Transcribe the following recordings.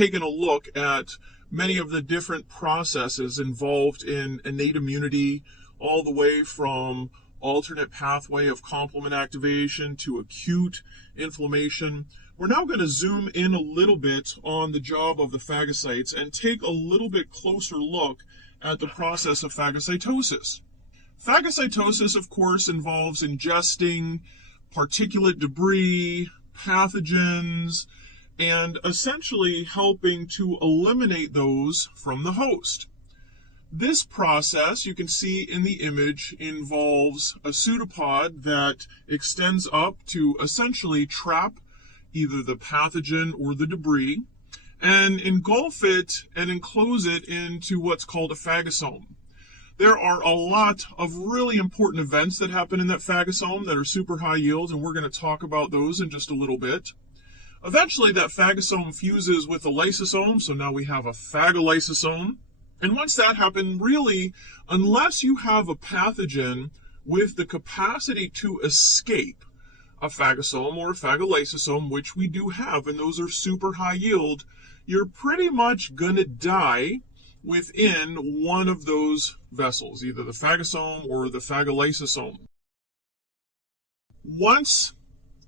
taken a look at many of the different processes involved in innate immunity, all the way from alternate pathway of complement activation to acute inflammation. We're now going to zoom in a little bit on the job of the phagocytes and take a little bit closer look at the process of phagocytosis. Phagocytosis, of course, involves ingesting particulate debris, pathogens, and essentially helping to eliminate those from the host. This process, you can see in the image, involves a pseudopod that extends up to essentially trap either the pathogen or the debris and engulf it and enclose it into what's called a phagosome. There are a lot of really important events that happen in that phagosome that are super high yield, and we're going to talk about those in just a little bit. Eventually, that phagosome fuses with a lysosome, so now we have a phagolysosome. And once that happens, really, unless you have a pathogen with the capacity to escape a phagosome or a phagolysosome, which we do have, and those are super high yield, you're pretty much going to die within one of those vessels, either the phagosome or the phagolysosome. Once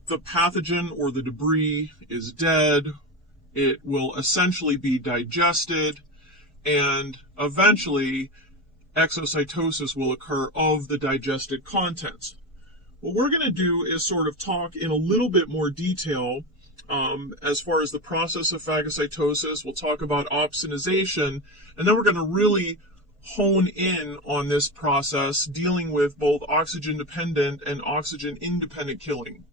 the pathogen or the debris is dead, it will essentially be digested, and eventually exocytosis will occur of the digested contents. What we're going to do is sort of talk in a little bit more detail as far as the process of phagocytosis. We'll talk about opsonization, and then we're going to really hone in on this process, dealing with both oxygen-dependent and oxygen-independent killing.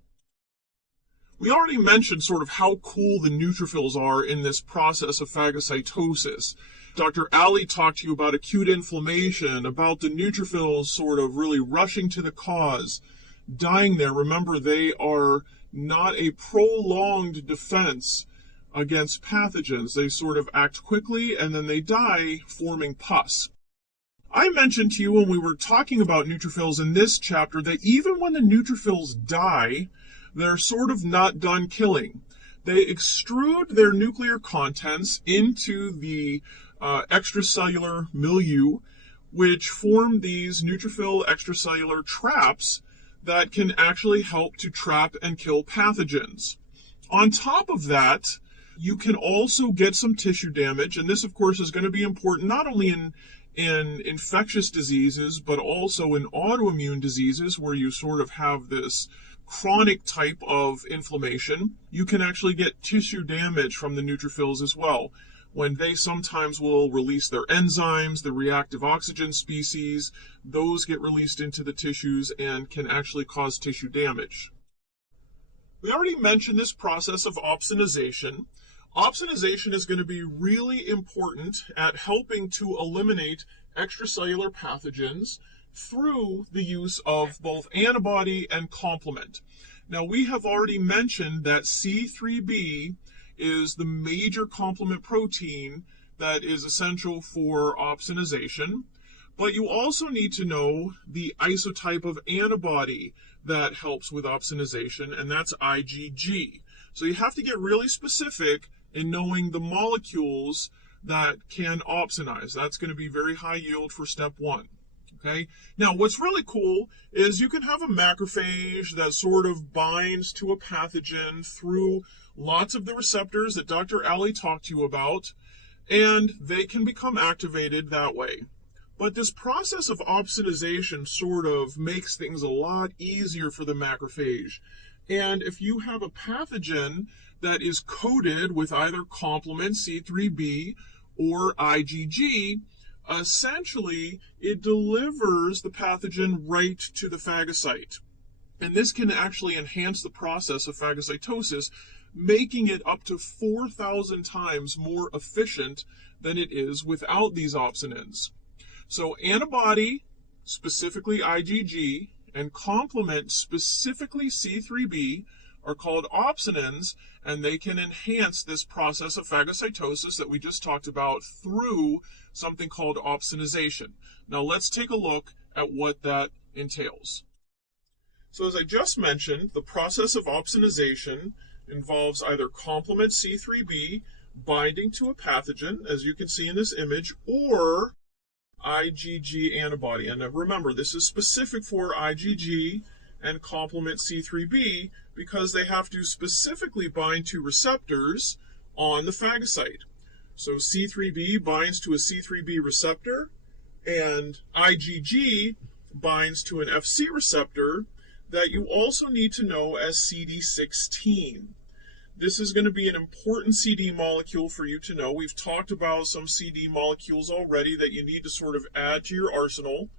We already mentioned sort of how cool the neutrophils are in this process of phagocytosis. Dr. Ali talked to you about acute inflammation, about the neutrophils sort of really rushing to the cause, dying there. Remember, they are not a prolonged defense against pathogens. They sort of act quickly and then they die, forming pus. I mentioned to you when we were talking about neutrophils in this chapter that even when the neutrophils die, they're sort of not done killing. They extrude their nuclear contents into the extracellular milieu, which form these neutrophil extracellular traps that can actually help to trap and kill pathogens. On top of that, you can also get some tissue damage, and this, of course, is going to be important not only in infectious diseases, but also in autoimmune diseases where you sort of have this chronic type of inflammation. You can actually get tissue damage from the neutrophils as well, when they sometimes will release their enzymes, the reactive oxygen species. Those get released into the tissues and can actually cause tissue damage. We already mentioned this process of opsonization. Opsonization is going to be really important at helping to eliminate extracellular pathogens through the use of both antibody and complement. Now, we have already mentioned that C3b is the major complement protein that is essential for opsonization, but you also need to know the isotype of antibody that helps with opsonization, and that's IgG. So you have to get really specific in knowing the molecules that can opsonize. That's going to be very high yield for step one. Okay. Now, what's really cool is you can have a macrophage that sort of binds to a pathogen through lots of the receptors that Dr. Ali talked to you about, and they can become activated that way. But this process of opsonization sort of makes things a lot easier for the macrophage. And if you have a pathogen that is coated with either complement C3b or IgG, essentially it delivers the pathogen right to the phagocyte. And this can actually enhance the process of phagocytosis, making it up to 4,000 times more efficient than it is without these opsonins. So antibody, specifically IgG, and complement, specifically C3b, are called opsonins, and they can enhance this process of phagocytosis that we just talked about through something called opsonization. Now let's take a look at what that entails. So as I just mentioned, the process of opsonization involves either complement C3b binding to a pathogen, as you can see in this image, or IgG antibody. And remember, this is specific for IgG and complement C3b because they have to specifically bind to receptors on the phagocyte. So C3b binds to a C3b receptor, and IgG binds to an Fc receptor that you also need to know as CD16. This is going to be an important CD molecule for you to know. We've talked about some CD molecules already that you need to sort of add to your arsenal.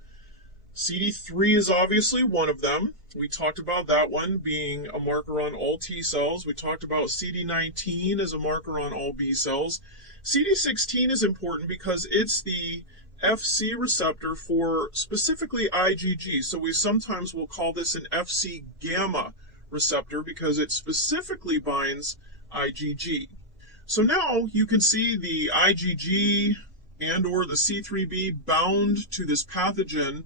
CD3 is obviously one of them. We talked about that one being a marker on all T cells. We talked about CD19 as a marker on all B cells. CD16 is important because it's the Fc receptor for specifically IgG. So we sometimes will call this an Fc gamma receptor because it specifically binds IgG. So now you can see the IgG and or the C3b bound to this pathogen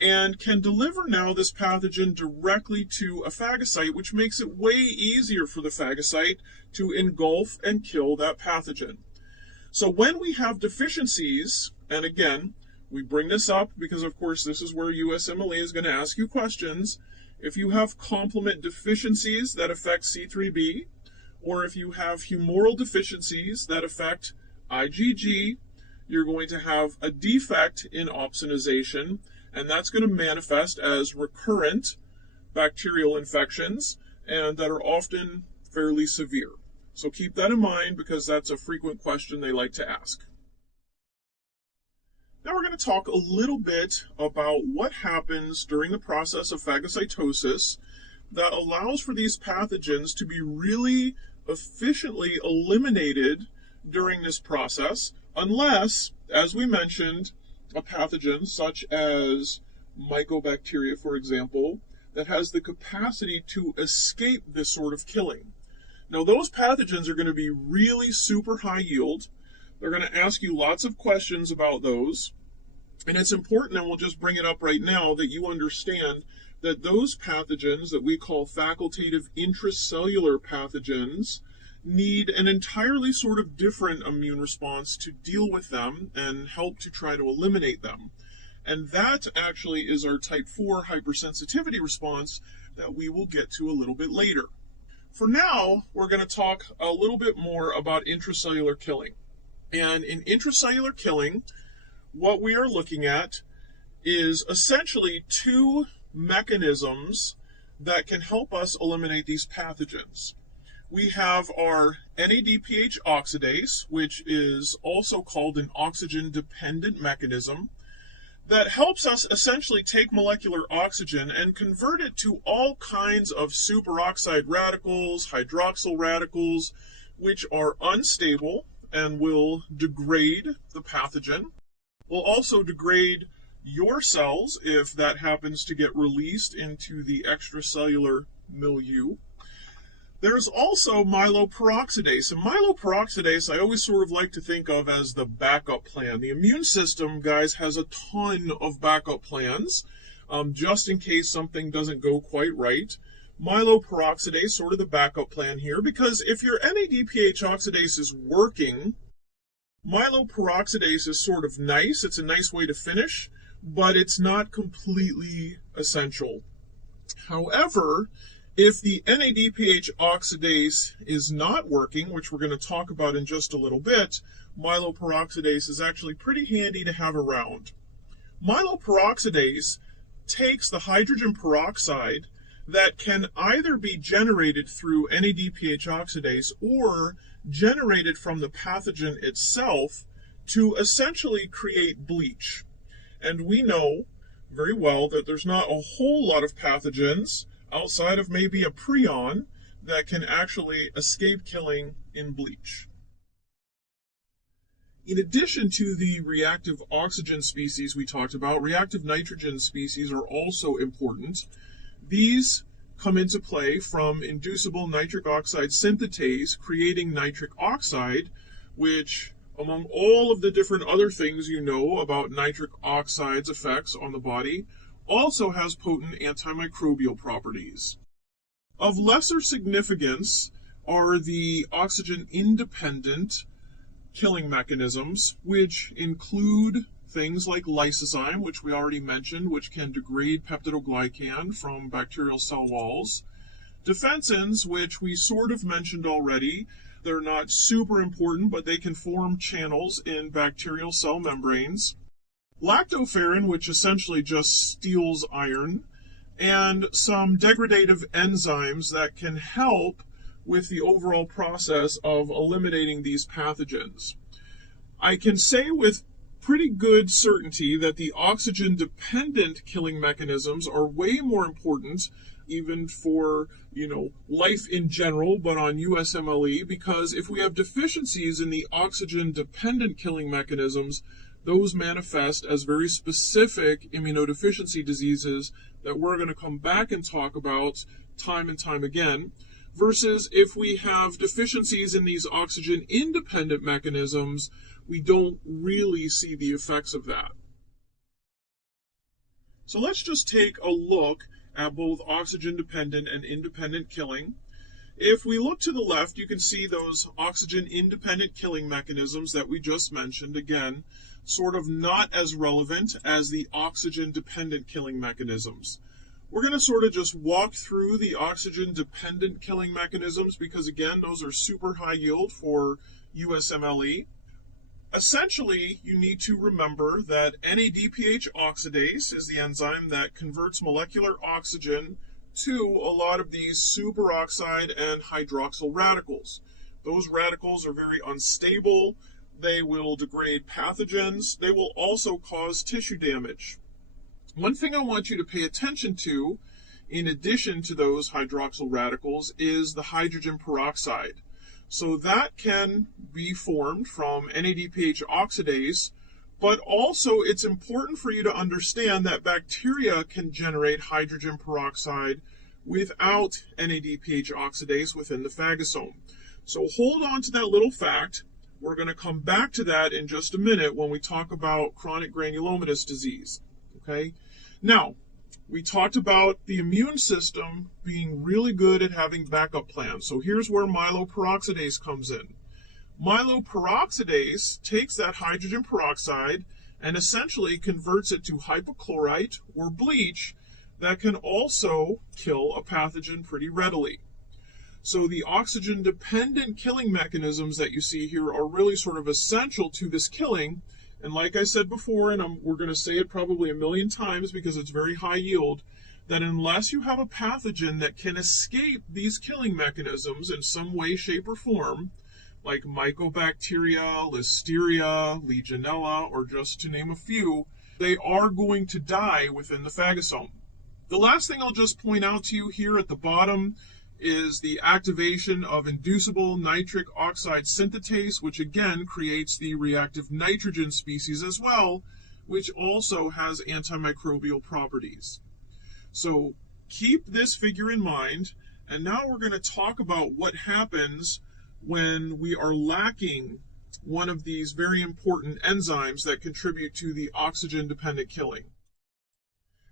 and can deliver now this pathogen directly to a phagocyte, which makes it way easier for the phagocyte to engulf and kill that pathogen. So when we have deficiencies, and again, we bring this up because of course this is where USMLE is going to ask you questions. If you have complement deficiencies that affect C3b, or if you have humoral deficiencies that affect IgG, you're going to have a defect in opsonization, and that's going to manifest as recurrent bacterial infections, and that are often fairly severe. So keep that in mind because that's a frequent question they like to ask. Now we're going to talk a little bit about what happens during the process of phagocytosis that allows for these pathogens to be really efficiently eliminated during this process, unless, as we mentioned, a pathogen such as mycobacteria, for example, that has the capacity to escape this sort of killing. Now, those pathogens are going to be really super high yield. They're going to ask you lots of questions about those. And it's important, and we'll just bring it up right now, that you understand that those pathogens that we call facultative intracellular pathogens need an entirely sort of different immune response to deal with them and help to try to eliminate them. And that actually is our type 4 hypersensitivity response that we will get to a little bit later. For now, we're going to talk a little bit more about intracellular killing. And in intracellular killing, what we are looking at is essentially two mechanisms that can help us eliminate these pathogens. We have our NADPH oxidase, which is also called an oxygen-dependent mechanism, that helps us essentially take molecular oxygen and convert it to all kinds of superoxide radicals, hydroxyl radicals, which are unstable and will degrade the pathogen. Will also degrade your cells if that happens to get released into the extracellular milieu. There's also myeloperoxidase. And myeloperoxidase I always sort of like to think of as the backup plan. The immune system, guys, has a ton of backup plans just in case something doesn't go quite right. Myeloperoxidase, sort of the backup plan here, because if your NADPH oxidase is working, myeloperoxidase is sort of nice. It's a nice way to finish, but it's not completely essential. However, if the NADPH oxidase is not working, which we're going to talk about in just a little bit, myeloperoxidase is actually pretty handy to have around. Myeloperoxidase takes the hydrogen peroxide that can either be generated through NADPH oxidase or generated from the pathogen itself to essentially create bleach. And we know very well that there's not a whole lot of pathogens outside of maybe a prion that can actually escape killing in bleach. In addition to the reactive oxygen species we talked about, reactive nitrogen species are also important. These come into play from inducible nitric oxide synthetase creating nitric oxide, which, among all of the different other things you know about nitric oxide's effects on the body, also has potent antimicrobial properties. Of lesser significance are the oxygen-independent killing mechanisms, which include things like lysozyme, which we already mentioned, which can degrade peptidoglycan from bacterial cell walls. Defensins, which we sort of mentioned already. They're not super important, but they can form channels in bacterial cell membranes. Lactoferrin, which essentially just steals iron, and some degradative enzymes that can help with the overall process of eliminating these pathogens. I can say with pretty good certainty that the oxygen-dependent killing mechanisms are way more important even for, life in general, but on USMLE, because if we have deficiencies in the oxygen-dependent killing mechanisms, those manifest as very specific immunodeficiency diseases that we're going to come back and talk about time and time again, versus if we have deficiencies in these oxygen-independent mechanisms, we don't really see the effects of that. So let's just take a look at both oxygen-dependent and independent killing. If we look to the left, you can see those oxygen-independent killing mechanisms that we just mentioned, again, sort of not as relevant as the oxygen-dependent killing mechanisms. We're going to sort of just walk through the oxygen-dependent killing mechanisms because, again, those are super high yield for USMLE. Essentially, you need to remember that NADPH oxidase is the enzyme that converts molecular oxygen to a lot of these superoxide and hydroxyl radicals. Those radicals are very unstable. They will degrade pathogens. They will also cause tissue damage. One thing I want you to pay attention to, in addition to those hydroxyl radicals, is the hydrogen peroxide. So that can be formed from NADPH oxidase, but also it's important for you to understand that bacteria can generate hydrogen peroxide without NADPH oxidase within the phagosome. So hold on to that little fact. We're going to come back to that in just a minute when we talk about chronic granulomatous disease. Okay? Now, we talked about the immune system being really good at having backup plans. So here's where myeloperoxidase comes in. Myeloperoxidase takes that hydrogen peroxide and essentially converts it to hypochlorite or bleach that can also kill a pathogen pretty readily. So the oxygen-dependent killing mechanisms that you see here are really sort of essential to this killing. And like I said before, and we're going to say it probably a million times because it's very high yield, that unless you have a pathogen that can escape these killing mechanisms in some way, shape, or form, like mycobacteria, listeria, legionella, or just to name a few, they are going to die within the phagosome. The last thing I'll just point out to you here at the bottom is the activation of inducible nitric oxide synthetase, which again creates the reactive nitrogen species as well, which also has antimicrobial properties. So keep this figure in mind, and now we're going to talk about what happens when we are lacking one of these very important enzymes that contribute to the oxygen-dependent killing.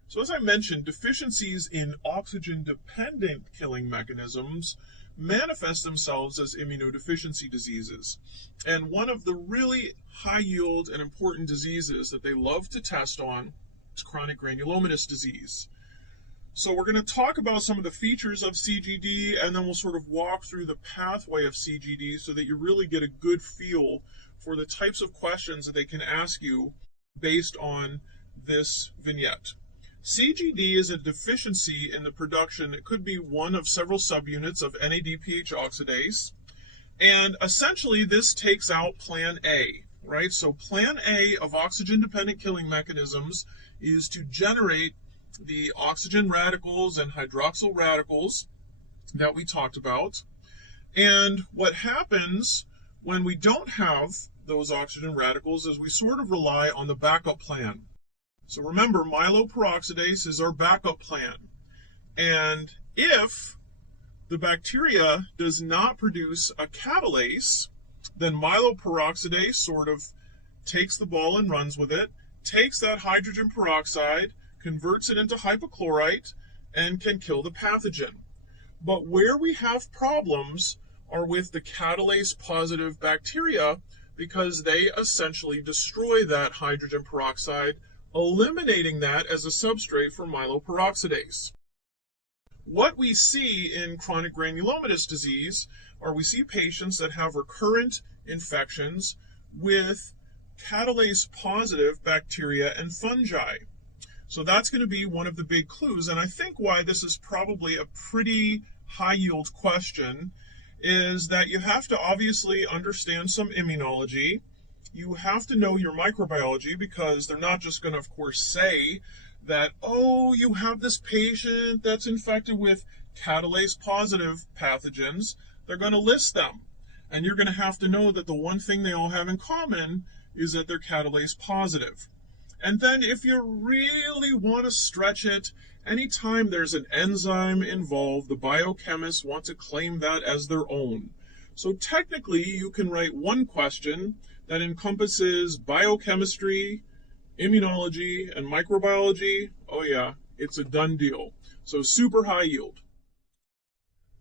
So as I mentioned, deficiencies in oxygen-dependent killing mechanisms manifest themselves as immunodeficiency diseases. And one of the really high yield and important diseases that they love to test on is chronic granulomatous disease. So we're going to talk about some of the features of CGD, and then we'll sort of walk through the pathway of CGD so that you really get a good feel for the types of questions that they can ask you based on this vignette. CGD is a deficiency in the production. It could be one of several subunits of NADPH oxidase. And essentially, this takes out plan A, right? So plan A of oxygen-dependent killing mechanisms is to generate the oxygen radicals and hydroxyl radicals that we talked about. And what happens when we don't have those oxygen radicals is we sort of rely on the backup plan. So remember, myeloperoxidase is our backup plan. And if the bacteria does not produce a catalase, then myeloperoxidase sort of takes the ball and runs with it, takes that hydrogen peroxide, converts it into hypochlorite, and can kill the pathogen. But where we have problems are with the catalase positive bacteria because they essentially destroy that hydrogen peroxide, eliminating that as a substrate for myeloperoxidase. What we see in chronic granulomatous disease are we see patients that have recurrent infections with catalase positive bacteria and fungi. So that's going to be one of the big clues, and I think why this is probably a pretty high yield question is that you have to obviously understand some immunology. You have to know your microbiology, because they're not just going to, of course, say that, oh, you have this patient that's infected with catalase positive pathogens. They're going to list them. And you're going to have to know that the one thing they all have in common is that they're catalase positive. And then if you really want to stretch it, anytime there's an enzyme involved, the biochemists want to claim that as their own. So technically, you can write one question that encompasses biochemistry, immunology, and microbiology. Oh yeah, it's a done deal. So super high yield.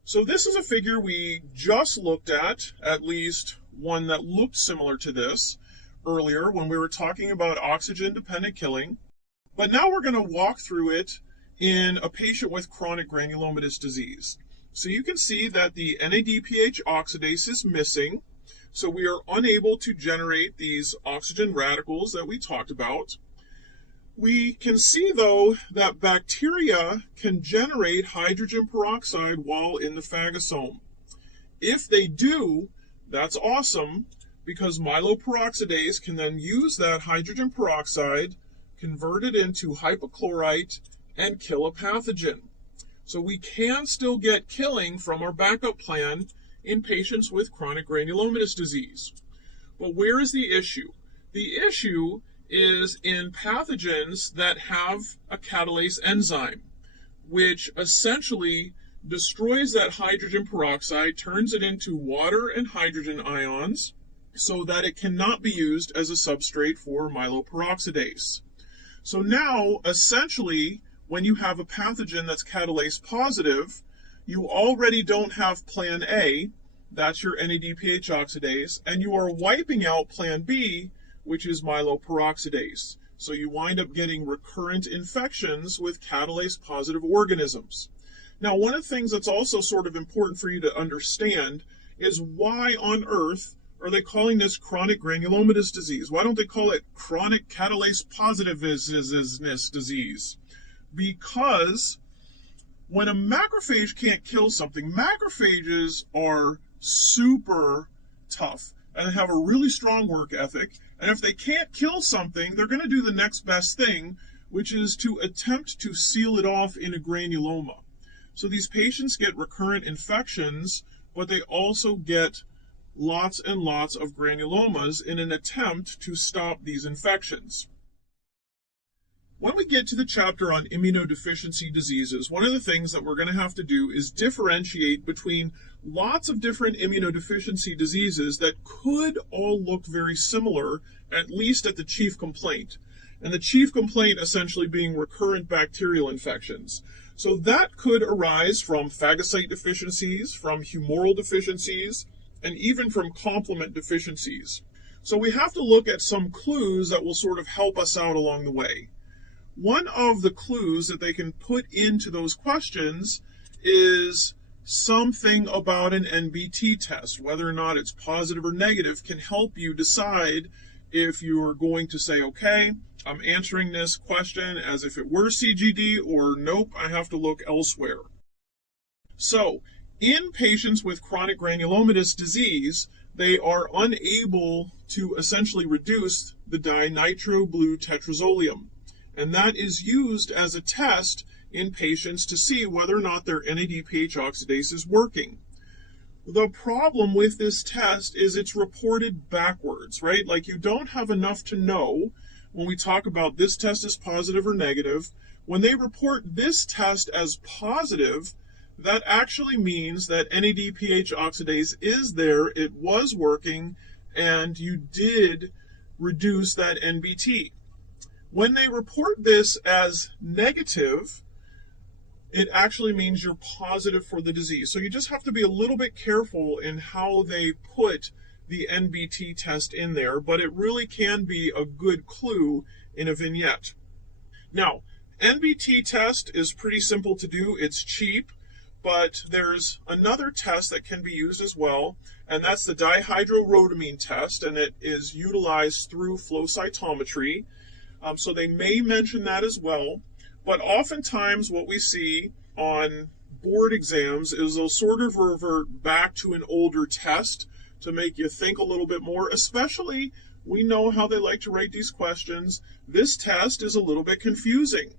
So this is a figure we just looked at least one that looked similar to this earlier when we were talking about oxygen-dependent killing. But now we're going to walk through it in a patient with chronic granulomatous disease. So you can see that the NADPH oxidase is missing. So we are unable to generate these oxygen radicals that we talked about. We can see, though, that bacteria can generate hydrogen peroxide while in the phagosome. If they do, that's awesome, because myeloperoxidase can then use that hydrogen peroxide, convert it into hypochlorite, and kill a pathogen. So we can still get killing from our backup plan in patients with chronic granulomatous disease. But where is the issue? The issue is in pathogens that have a catalase enzyme, which essentially destroys that hydrogen peroxide, turns it into water and hydrogen ions, so that it cannot be used as a substrate for myeloperoxidase. So now, essentially, when you have a pathogen that's catalase positive, you already don't have plan A, that's your NADPH oxidase, and you are wiping out plan B, which is myeloperoxidase. So you wind up getting recurrent infections with catalase positive organisms. Now, one of the things that's also sort of important for you to understand is why on earth are they calling this chronic granulomatous disease? Why don't they call it chronic catalase positiveness disease? Because when a macrophage can't kill something, macrophages are super tough and they have a really strong work ethic. And if they can't kill something, they're going to do the next best thing, which is to attempt to seal it off in a granuloma. So these patients get recurrent infections, but they also get lots and lots of granulomas in an attempt to stop these infections. When we get to the chapter on immunodeficiency diseases, one of the things that we're going to have to do is differentiate between lots of different immunodeficiency diseases that could all look very similar, at least at the chief complaint. And the chief complaint essentially being recurrent bacterial infections. So that could arise from phagocyte deficiencies, from humoral deficiencies, and even from complement deficiencies. So we have to look at some clues that will sort of help us out along the way. One of the clues that they can put into those questions is something about an NBT test. Whether or not it's positive or negative can help you decide if you are going to say, okay, I'm answering this question as if it were CGD, or nope, I have to look elsewhere. So, in patients with chronic granulomatous disease, they are unable to essentially reduce the dinitro-blue tetrazolium. And that is used as a test in patients to see whether or not their NADPH oxidase is working. The problem with this test is it's reported backwards, right? Like, you don't have enough to know when we talk about this test is positive or negative. When they report this test as positive, that actually means that NADPH oxidase is there, it was working, and you did reduce that NBT. When they report this as negative, it actually means you're positive for the disease. So you just have to be a little bit careful in how they put the NBT test in there, but it really can be a good clue in a vignette. Now, NBT test is pretty simple to do. It's cheap, but there's another test that can be used as well, and that's the dihydrorhodamine test, and it is utilized through flow cytometry. So they may mention that as well. But oftentimes what we see on board exams is they'll sort of revert back to an older test to make you think a little bit more, especially we know how they like to write these questions. This test is a little bit confusing.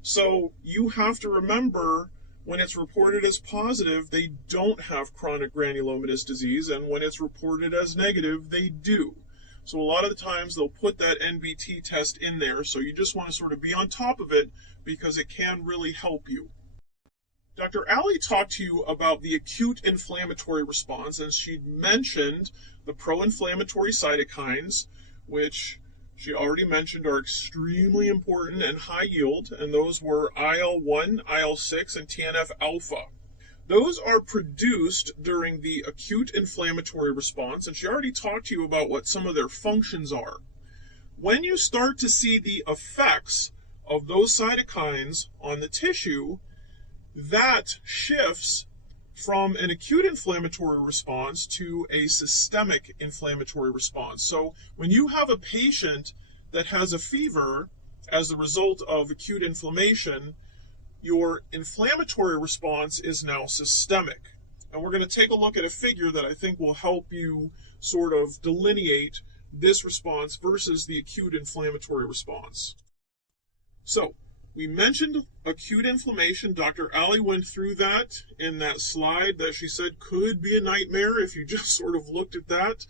So you have to remember when it's reported as positive, they don't have chronic granulomatous disease, and when it's reported as negative, they do. So a lot of the times they'll put that NBT test in there, so you just want to sort of be on top of it because it can really help you. Dr. Alley talked to you about the acute inflammatory response, and she mentioned the pro-inflammatory cytokines, which she already mentioned are extremely important and high yield, and those were IL-1, IL-6, and TNF-alpha. Those are produced during the acute inflammatory response, and she already talked to you about what some of their functions are. When you start to see the effects of those cytokines on the tissue, that shifts from an acute inflammatory response to a systemic inflammatory response. So when you have a patient that has a fever as a result of acute inflammation, your inflammatory response is now systemic. And we're going to take a look at a figure that I think will help you sort of delineate this response versus the acute inflammatory response. So we mentioned acute inflammation. Dr. Alley went through that in that slide that she said could be a nightmare if you just sort of looked at that.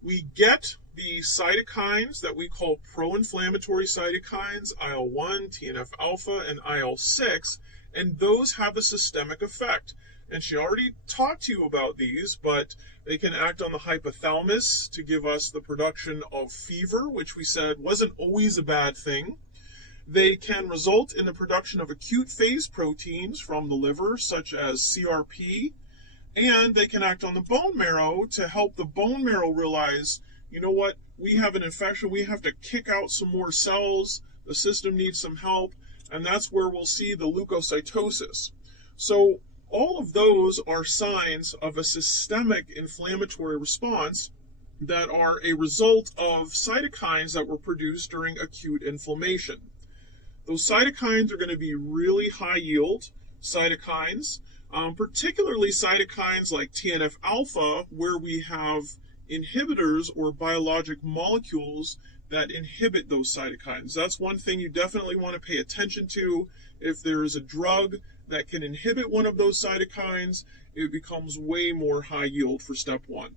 We get the cytokines that we call pro-inflammatory cytokines, IL-1, TNF-alpha, and IL-6, and those have a systemic effect. And she already talked to you about these, but they can act on the hypothalamus to give us the production of fever, which we said wasn't always a bad thing. They can result in the production of acute phase proteins from the liver, such as CRP, and they can act on the bone marrow to help the bone marrow realize, you know what, we have an infection, we have to kick out some more cells, the system needs some help, and that's where we'll see the leukocytosis. So all of those are signs of a systemic inflammatory response that are a result of cytokines that were produced during acute inflammation. Those cytokines are going to be really high yield cytokines, particularly cytokines like TNF-alpha, where we have inhibitors or biologic molecules that inhibit those cytokines. That's one thing you definitely want to pay attention to. If there is a drug that can inhibit one of those cytokines, it becomes way more high yield for step one.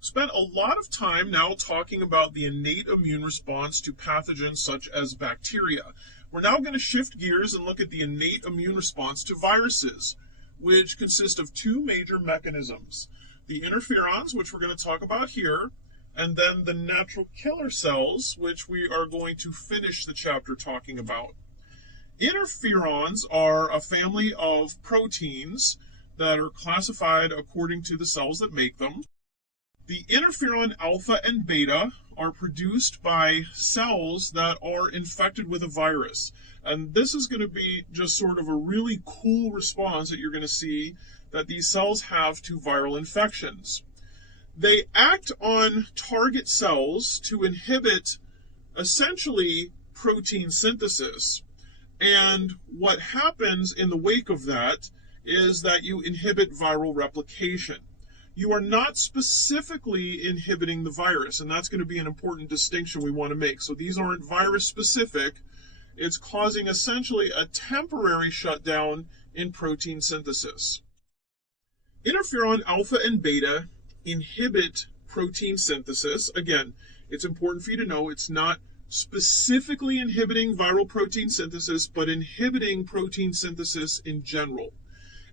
Spent a lot of time now talking about the innate immune response to pathogens such as bacteria. We're now going to shift gears and look at the innate immune response to viruses, which consist of two major mechanisms: the interferons, which we're going to talk about here, and then the natural killer cells, which we are going to finish the chapter talking about. Interferons are a family of proteins that are classified according to the cells that make them. The interferon alpha and beta are produced by cells that are infected with a virus. And this is going to be just sort of a really cool response that you're going to see that these cells have to viral infections. They act on target cells to inhibit essentially protein synthesis. And what happens in the wake of that is that you inhibit viral replication. You are not specifically inhibiting the virus, and that's going to be an important distinction we want to make. So these aren't virus specific. It's causing essentially a temporary shutdown in protein synthesis. Interferon alpha and beta inhibit protein synthesis. Again, it's important for you to know it's not specifically inhibiting viral protein synthesis, but inhibiting protein synthesis in general.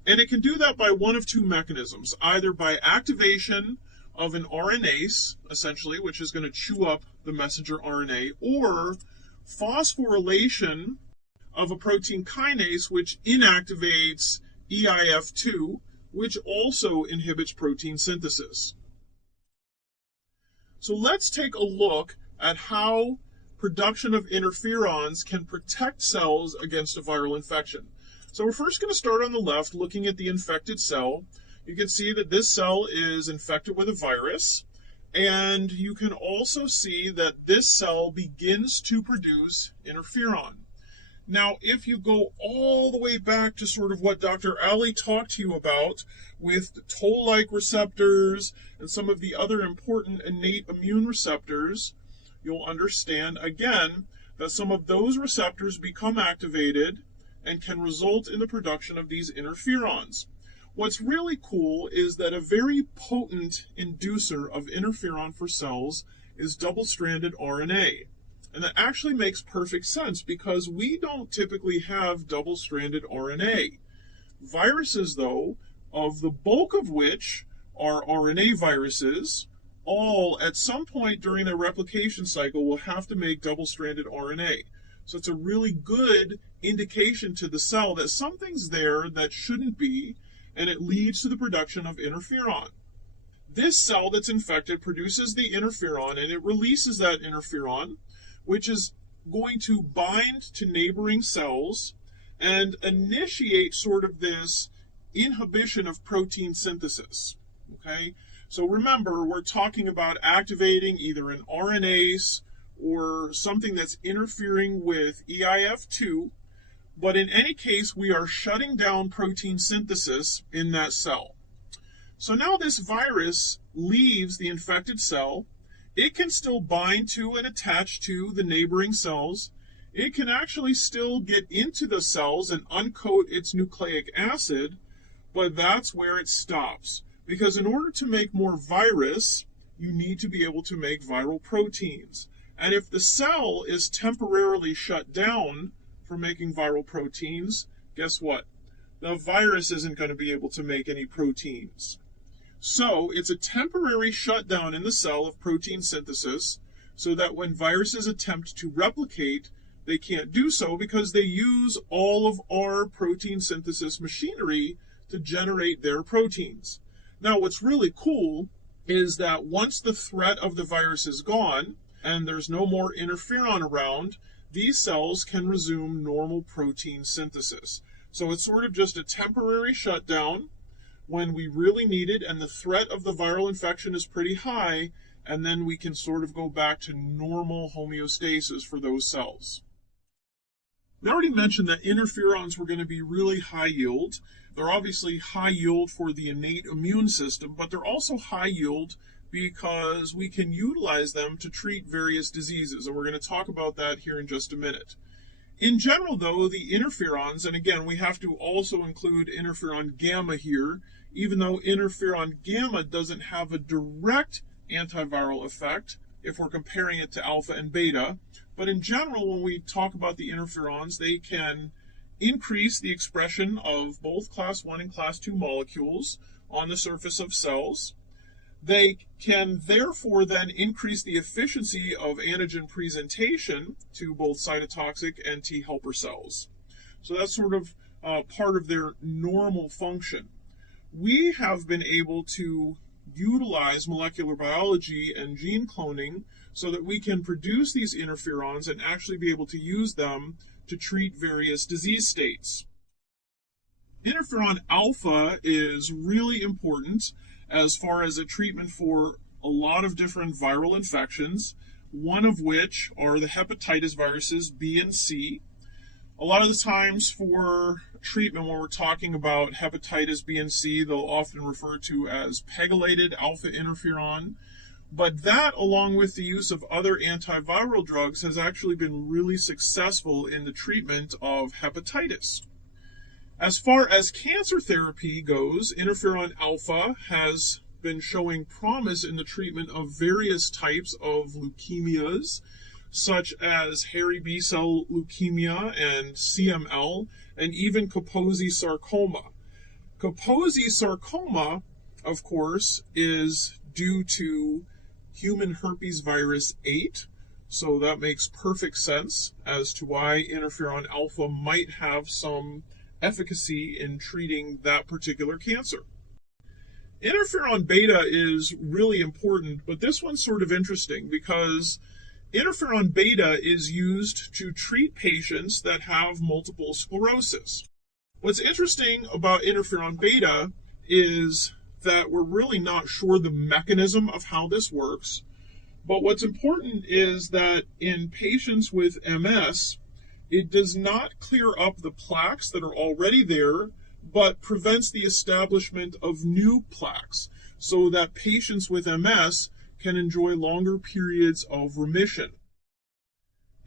And it can do that by one of two mechanisms, either by activation of an RNase, essentially, which is going to chew up the messenger RNA, or phosphorylation of a protein kinase which inactivates EIF2, which also inhibits protein synthesis. So let's take a look at how production of interferons can protect cells against a viral infection. So we're first going to start on the left, looking at the infected cell. You can see that this cell is infected with a virus, and you can also see that this cell begins to produce interferon. Now, if you go all the way back to sort of what Dr. Ali talked to you about with the toll-like receptors and some of the other important innate immune receptors, you'll understand again that some of those receptors become activated and can result in the production of these interferons. What's really cool is that a very potent inducer of interferon for cells is double-stranded RNA. And that actually makes perfect sense because we don't typically have double-stranded RNA. Viruses, though, of the bulk of which are RNA viruses, all at some point during their replication cycle will have to make double-stranded RNA. So it's a really good indication to the cell that something's there that shouldn't be, and it leads to the production of interferon. This cell that's infected produces the interferon, and it releases that interferon, which is going to bind to neighboring cells and initiate sort of this inhibition of protein synthesis. Okay, so remember, we're talking about activating either an RNase or something that's interfering with EIF2, but in any case, we are shutting down protein synthesis in that cell. So now this virus leaves the infected cell. It can still bind to and attach to the neighboring cells. It can actually still get into the cells and uncoat its nucleic acid, but that's where it stops. Because in order to make more virus, you need to be able to make viral proteins. And if the cell is temporarily shut down from making viral proteins, guess what? The virus isn't going to be able to make any proteins. So it's a temporary shutdown in the cell of protein synthesis so that when viruses attempt to replicate, they can't do so because they use all of our protein synthesis machinery to generate their proteins. Now, what's really cool is that once the threat of the virus is gone and there's no more interferon around, these cells can resume normal protein synthesis. So it's sort of just a temporary shutdown when we really need it and the threat of the viral infection is pretty high, and then we can sort of go back to normal homeostasis for those cells. We already mentioned that interferons were going to be really high yield. They're obviously high yield for the innate immune system, but they're also high yield because we can utilize them to treat various diseases, and we're going to talk about that here in just a minute. In general, though, the interferons, and again, we have to also include interferon gamma here, even though interferon gamma doesn't have a direct antiviral effect if we're comparing it to alpha and beta. But in general, when we talk about the interferons, they can increase the expression of both class 1 and class 2 molecules on the surface of cells. They can therefore then increase the efficiency of antigen presentation to both cytotoxic and T helper cells. So that's sort of part of their normal function. We have been able to utilize molecular biology and gene cloning so that we can produce these interferons and actually be able to use them to treat various disease states. Interferon alpha is really important as far as a treatment for a lot of different viral infections, one of which are the hepatitis viruses B and C. A lot of the times for treatment, when we're talking about hepatitis B and C, they'll often refer to as pegylated alpha interferon. But that, along with the use of other antiviral drugs, has actually been really successful in the treatment of hepatitis. As far as cancer therapy goes, interferon alpha has been showing promise in the treatment of various types of leukemias, such as hairy B-cell leukemia and CML, and even Kaposi sarcoma. Kaposi sarcoma, of course, is due to human herpes virus 8, So that makes perfect sense as to why interferon alpha might have some efficacy in treating that particular cancer. Interferon beta is really important, but this one's sort of interesting because interferon beta is used to treat patients that have multiple sclerosis. What's interesting about interferon beta is that we're really not sure the mechanism of how this works. But what's important is that in patients with MS, it does not clear up the plaques that are already there, but prevents the establishment of new plaques so that patients with MS can enjoy longer periods of remission.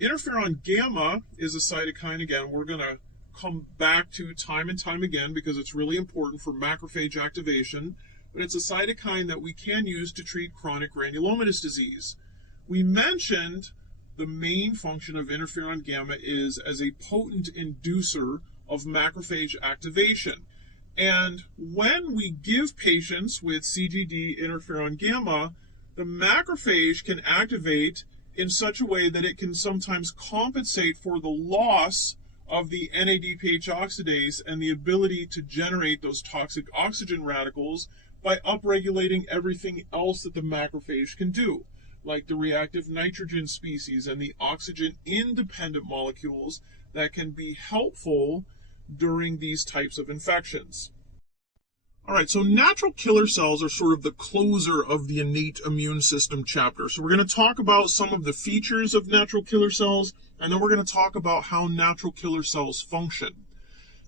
Interferon gamma is a cytokine, again, we're going to come back to time and time again because it's really important for macrophage activation. But it's a cytokine that we can use to treat chronic granulomatous disease. We mentioned the main function of interferon gamma is as a potent inducer of macrophage activation. And when we give patients with CGD interferon gamma, the macrophage can activate in such a way that it can sometimes compensate for the loss of the NADPH oxidase and the ability to generate those toxic oxygen radicals by upregulating everything else that the macrophage can do, like the reactive nitrogen species and the oxygen-independent molecules that can be helpful during these types of infections. All right, so natural killer cells are sort of the closer of the innate immune system chapter. So we're going to talk about some of the features of natural killer cells, and then we're going to talk about how natural killer cells function.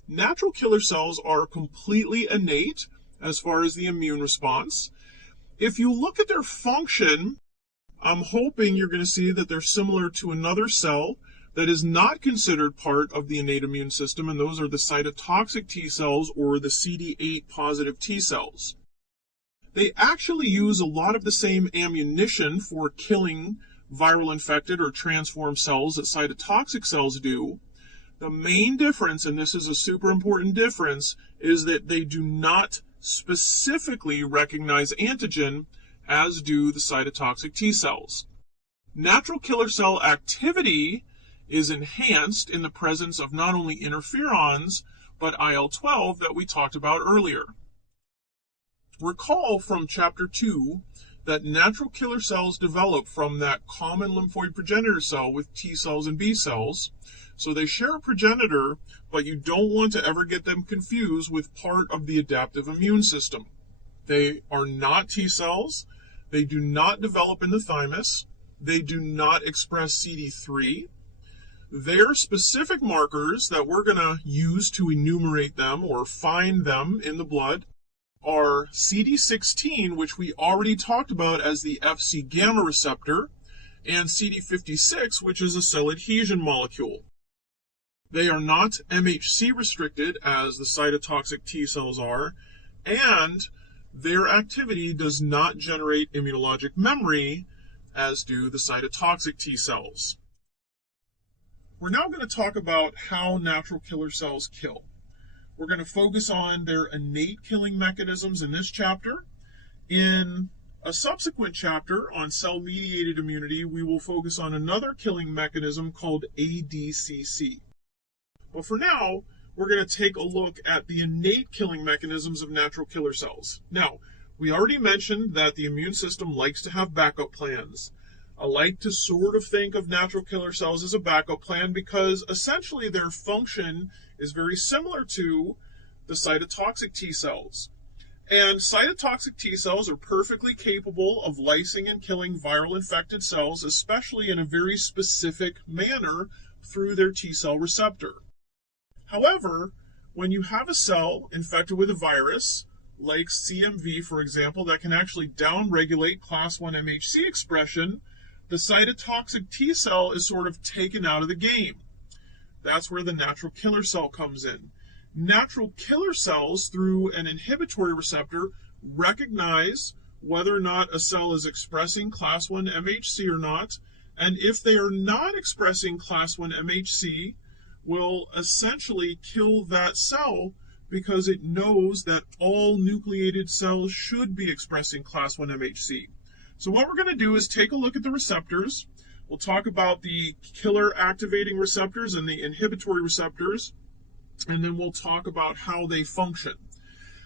Natural killer cells are completely innate as far as the immune response. If you look at their function, I'm hoping you're going to see that they're similar to another cell that is not considered part of the innate immune system, and those are the cytotoxic T cells or the CD8 positive T cells. They actually use a lot of the same ammunition for killing viral infected or transformed cells that cytotoxic cells do. The main difference, and this is a super important difference, is that they do not specifically recognize antigen as do the cytotoxic T cells. Natural killer cell activity is enhanced in the presence of not only interferons, but IL-12 that we talked about earlier. Recall from chapter 2 that natural killer cells develop from that common lymphoid progenitor cell with T cells and B cells. So they share a progenitor, but you don't want to ever get them confused with part of the adaptive immune system. They are not T cells. They do not develop in the thymus. They do not express CD3. Their specific markers that we're going to use to enumerate them or find them in the blood are CD16, which we already talked about as the Fc gamma receptor, and CD56, which is a cell adhesion molecule. They are not MHC restricted as the cytotoxic T cells are, and their activity does not generate immunologic memory as do the cytotoxic T cells. We're now going to talk about how natural killer cells kill. We're going to focus on their innate killing mechanisms in this chapter. In a subsequent chapter on cell-mediated immunity, we will focus on another killing mechanism called ADCC. But for now, we're going to take a look at the innate killing mechanisms of natural killer cells. Now, we already mentioned that the immune system likes to have backup plans. I like to sort of think of natural killer cells as a backup plan because essentially their function is very similar to the cytotoxic T cells. And cytotoxic T cells are perfectly capable of lysing and killing viral infected cells, especially in a very specific manner through their T cell receptor. However, when you have a cell infected with a virus, like CMV, for example, that can actually downregulate class 1 MHC expression, the cytotoxic T cell is sort of taken out of the game. That's where the natural killer cell comes in. Natural killer cells, through an inhibitory receptor, recognize whether or not a cell is expressing class 1 MHC or not, and if they are not expressing class 1 MHC, will essentially kill that cell because it knows that all nucleated cells should be expressing class 1 MHC. So what we're going to do is take a look at the receptors. We'll talk about the killer activating receptors and the inhibitory receptors, and then we'll talk about how they function.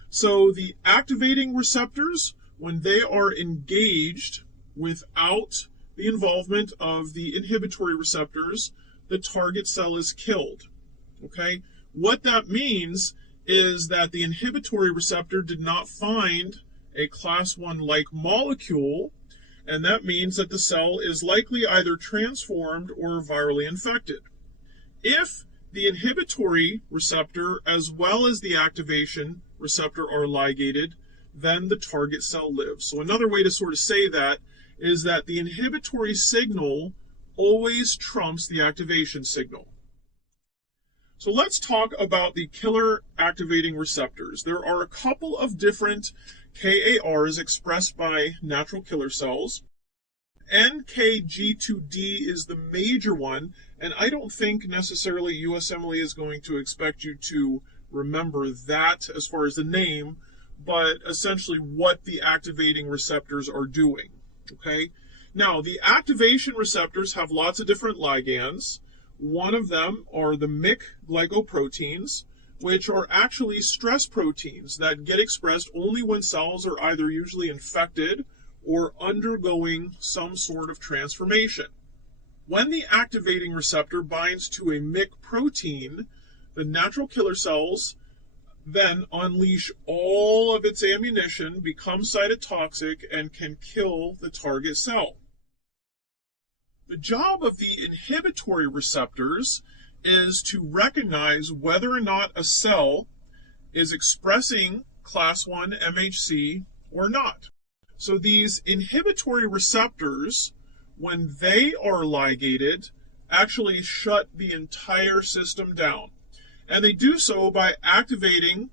So the activating receptors, when they are engaged without the involvement of the inhibitory receptors, the target cell is killed. Okay? What that means is that the inhibitory receptor did not find a class 1-like molecule, and that means that the cell is likely either transformed or virally infected. If the inhibitory receptor as well as the activation receptor are ligated, then the target cell lives. So another way to sort of say that is that the inhibitory signal always trumps the activation signal. So let's talk about the killer activating receptors. There are a couple of different KARs expressed by natural killer cells. NKG2D is the major one, and I don't think necessarily USMLE is going to expect you to remember that as far as the name, but essentially what the activating receptors are doing. Okay? Now, the activation receptors have lots of different ligands. One of them are the MYC glycoproteins, which are actually stress proteins that get expressed only when cells are either usually infected or undergoing some sort of transformation. When the activating receptor binds to a MYC protein, the natural killer cells then unleash all of its ammunition, become cytotoxic, and can kill the target cell. The job of the inhibitory receptors is to recognize whether or not a cell is expressing class 1 MHC or not. So these inhibitory receptors, when they are ligated, actually shut the entire system down. And they do so by activating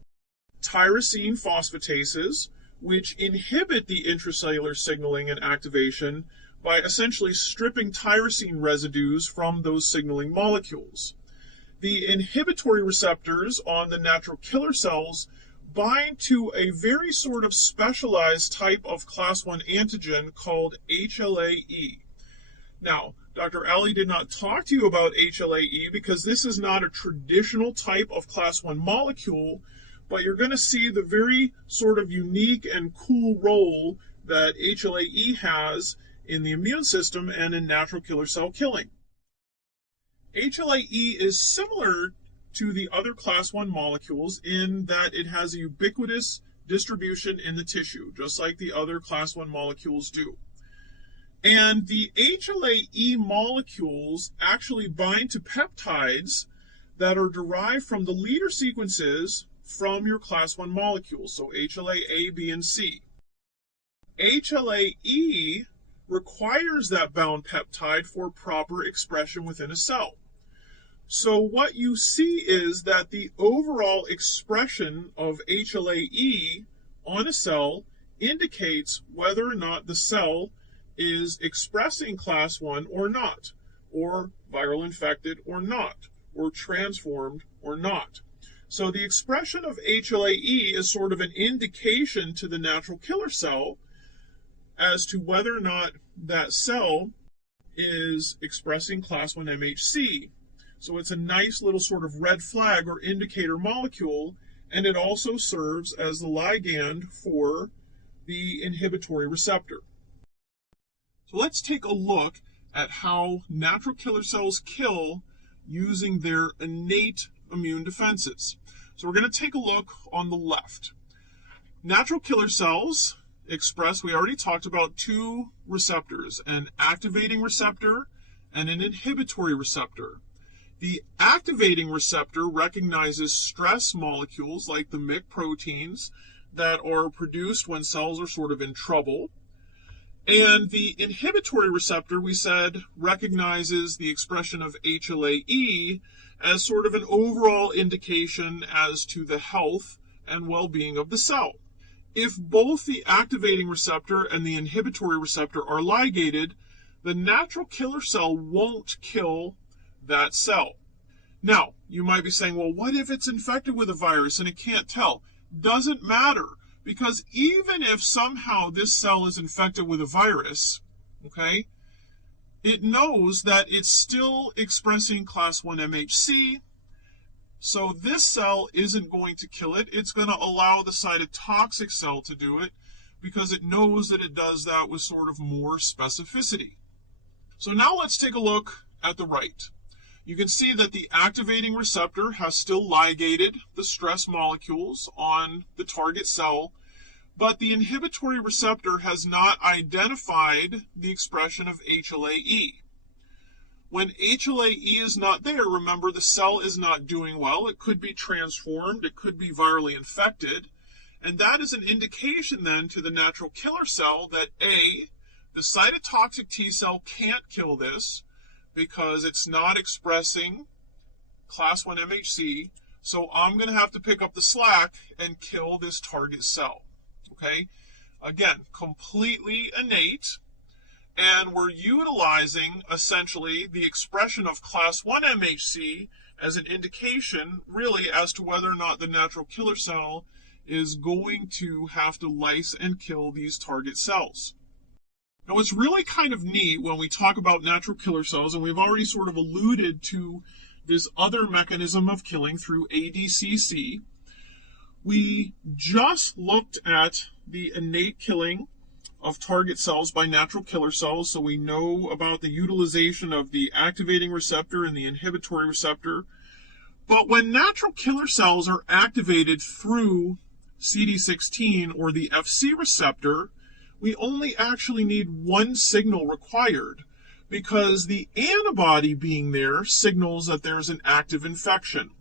tyrosine phosphatases, which inhibit the intracellular signaling and activation by essentially stripping tyrosine residues from those signaling molecules. The inhibitory receptors on the natural killer cells bind to a very sort of specialized type of class 1 antigen called HLA-E. Now, Dr. Ali did not talk to you about HLA-E because this is not a traditional type of class 1 molecule, but you're going to see the very sort of unique and cool role that HLA-E has in the immune system and in natural killer cell killing. HLA-E is similar to the other class 1 molecules in that it has a ubiquitous distribution in the tissue, just like the other class 1 molecules do. And the HLA-E molecules actually bind to peptides that are derived from the leader sequences from your class 1 molecules, so HLA-A, B, and C. HLA-E requires that bound peptide for proper expression within a cell. So what you see is that the overall expression of HLA-E on a cell indicates whether or not the cell is expressing class 1 or not, or viral infected or not, or transformed or not. So the expression of HLA-E is sort of an indication to the natural killer cell as to whether or not that cell is expressing class 1 MHC. So it's a nice little sort of red flag or indicator molecule, and it also serves as the ligand for the inhibitory receptor. So let's take a look at how natural killer cells kill using their innate immune defenses. So we're going to take a look on the left. Natural killer cells express, we already talked about, two receptors, an activating receptor and an inhibitory receptor. The activating receptor recognizes stress molecules like the MYC proteins that are produced when cells are sort of in trouble. And the inhibitory receptor, we said, recognizes the expression of HLA-E as sort of an overall indication as to the health and well-being of the cell. If both the activating receptor and the inhibitory receptor are ligated, the natural killer cell won't kill that cell. Now, you might be saying, well, what if it's infected with a virus and it can't tell? Doesn't matter, because even if somehow this cell is infected with a virus, okay, it knows that it's still expressing class 1 MHC. So this cell isn't going to kill it. It's going to allow the cytotoxic cell to do it because it knows that it does that with sort of more specificity. So now let's take a look at the right. You can see that the activating receptor has still ligated the stress molecules on the target cell, but the inhibitory receptor has not identified the expression of HLA-E. When HLA-E is not there, remember the cell is not doing well. It could be transformed, it could be virally infected, and that is an indication then to the natural killer cell that A, the cytotoxic T cell can't kill this because it's not expressing class 1 MHC, so I'm going to have to pick up the slack and kill this target cell. Okay? Again, completely innate, and we're utilizing essentially the expression of class 1 MHC as an indication really as to whether or not the natural killer cell is going to have to lyse and kill these target cells. Now, it's really kind of neat when we talk about natural killer cells, and we've already sort of alluded to this other mechanism of killing through ADCC. We just looked at the innate killing of target cells by natural killer cells, so we know about the utilization of the activating receptor and the inhibitory receptor. But when natural killer cells are activated through CD16 or the FC receptor, we only actually need one signal required because the antibody being there signals that there's an active infection.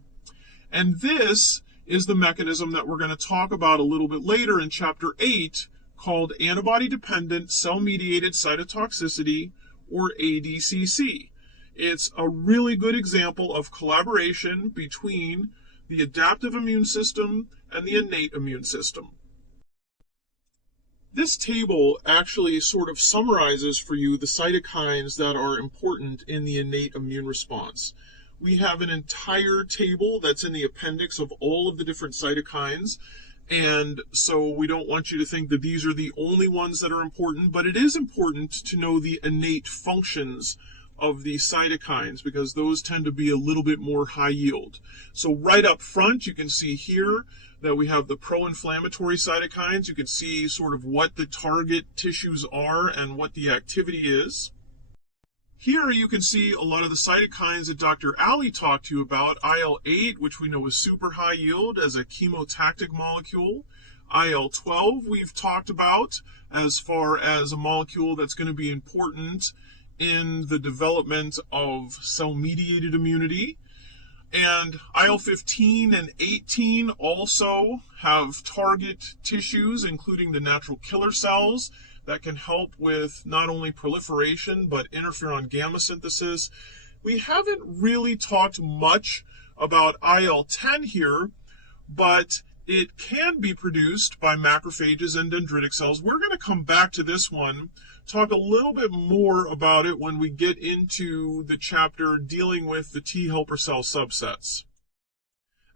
And this is the mechanism that we're going to talk about a little bit later in chapter 8 called antibody-dependent cell-mediated cytotoxicity, or ADCC. It's a really good example of collaboration between the adaptive immune system and the innate immune system. This table actually sort of summarizes for you the cytokines that are important in the innate immune response. We have an entire table that's in the appendix of all of the different cytokines, and so we don't want you to think that these are the only ones that are important, but it is important to know the innate functions of the cytokines because those tend to be a little bit more high yield. So right up front, you can see here that we have the pro-inflammatory cytokines. You can see sort of what the target tissues are and what the activity is. Here you can see a lot of the cytokines that Dr. Ali talked to you about. IL-8, which we know is super high yield as a chemotactic molecule. IL-12 we've talked about as far as a molecule that's going to be important in the development of cell-mediated immunity. And IL-15 and 18 also have target tissues, including the natural killer cells, that can help with not only proliferation, but interferon gamma synthesis. We haven't really talked much about IL-10 here, but it can be produced by macrophages and dendritic cells. We're going to come back to this one, talk a little bit more about it when we get into the chapter dealing with the T helper cell subsets.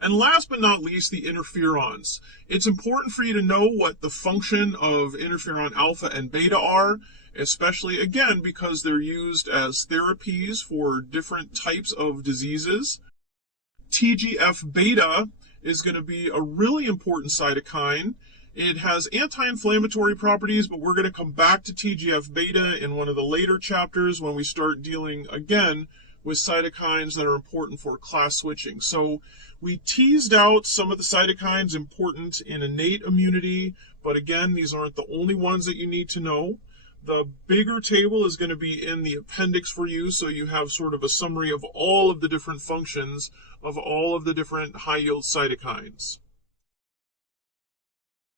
And last but not least, the interferons. It's important for you to know what the function of interferon alpha and beta are, especially, again, because they're used as therapies for different types of diseases. TGF beta is going to be a really important cytokine. It has anti-inflammatory properties, but we're going to come back to TGF beta in one of the later chapters when we start dealing again with cytokines that are important for class switching. So we teased out some of the cytokines important in innate immunity, but again, these aren't the only ones that you need to know. The bigger table is going to be in the appendix for you, so you have sort of a summary of all of the different functions of all of the different high-yield cytokines.